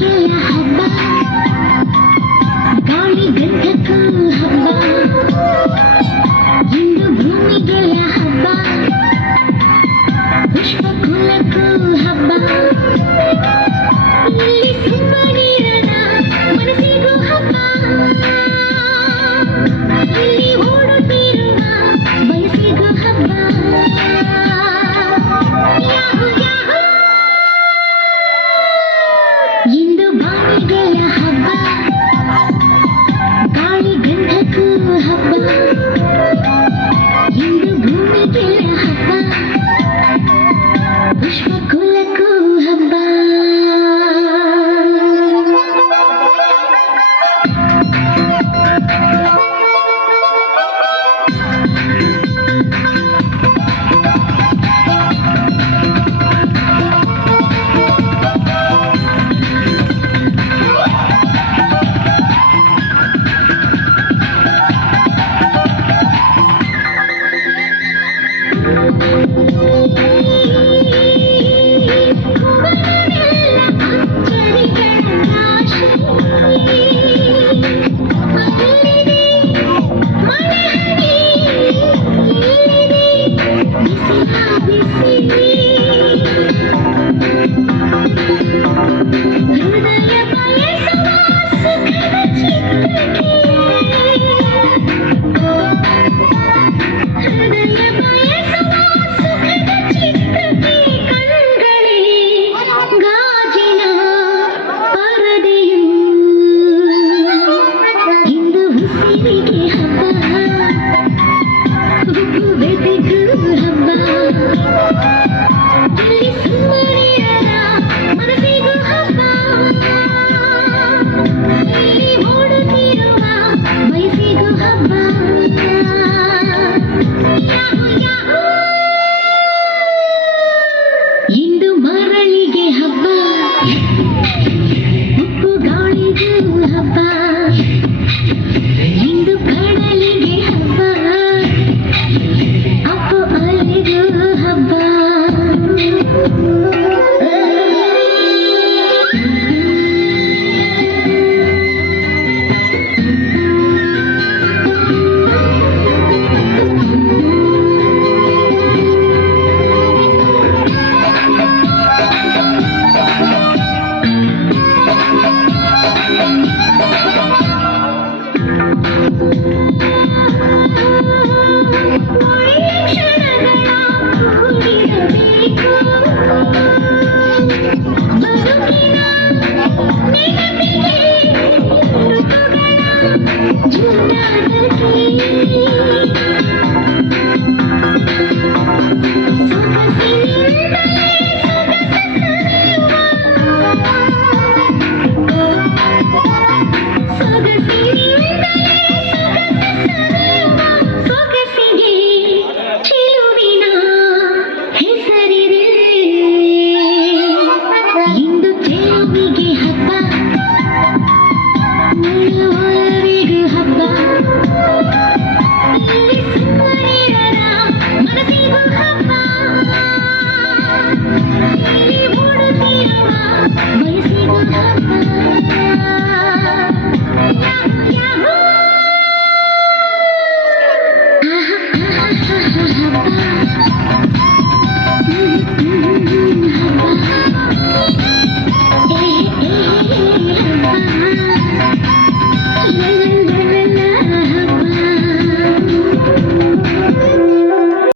Gali Gentaku Hubba Gali Gentaku Hubba Gali Gentaku Hubba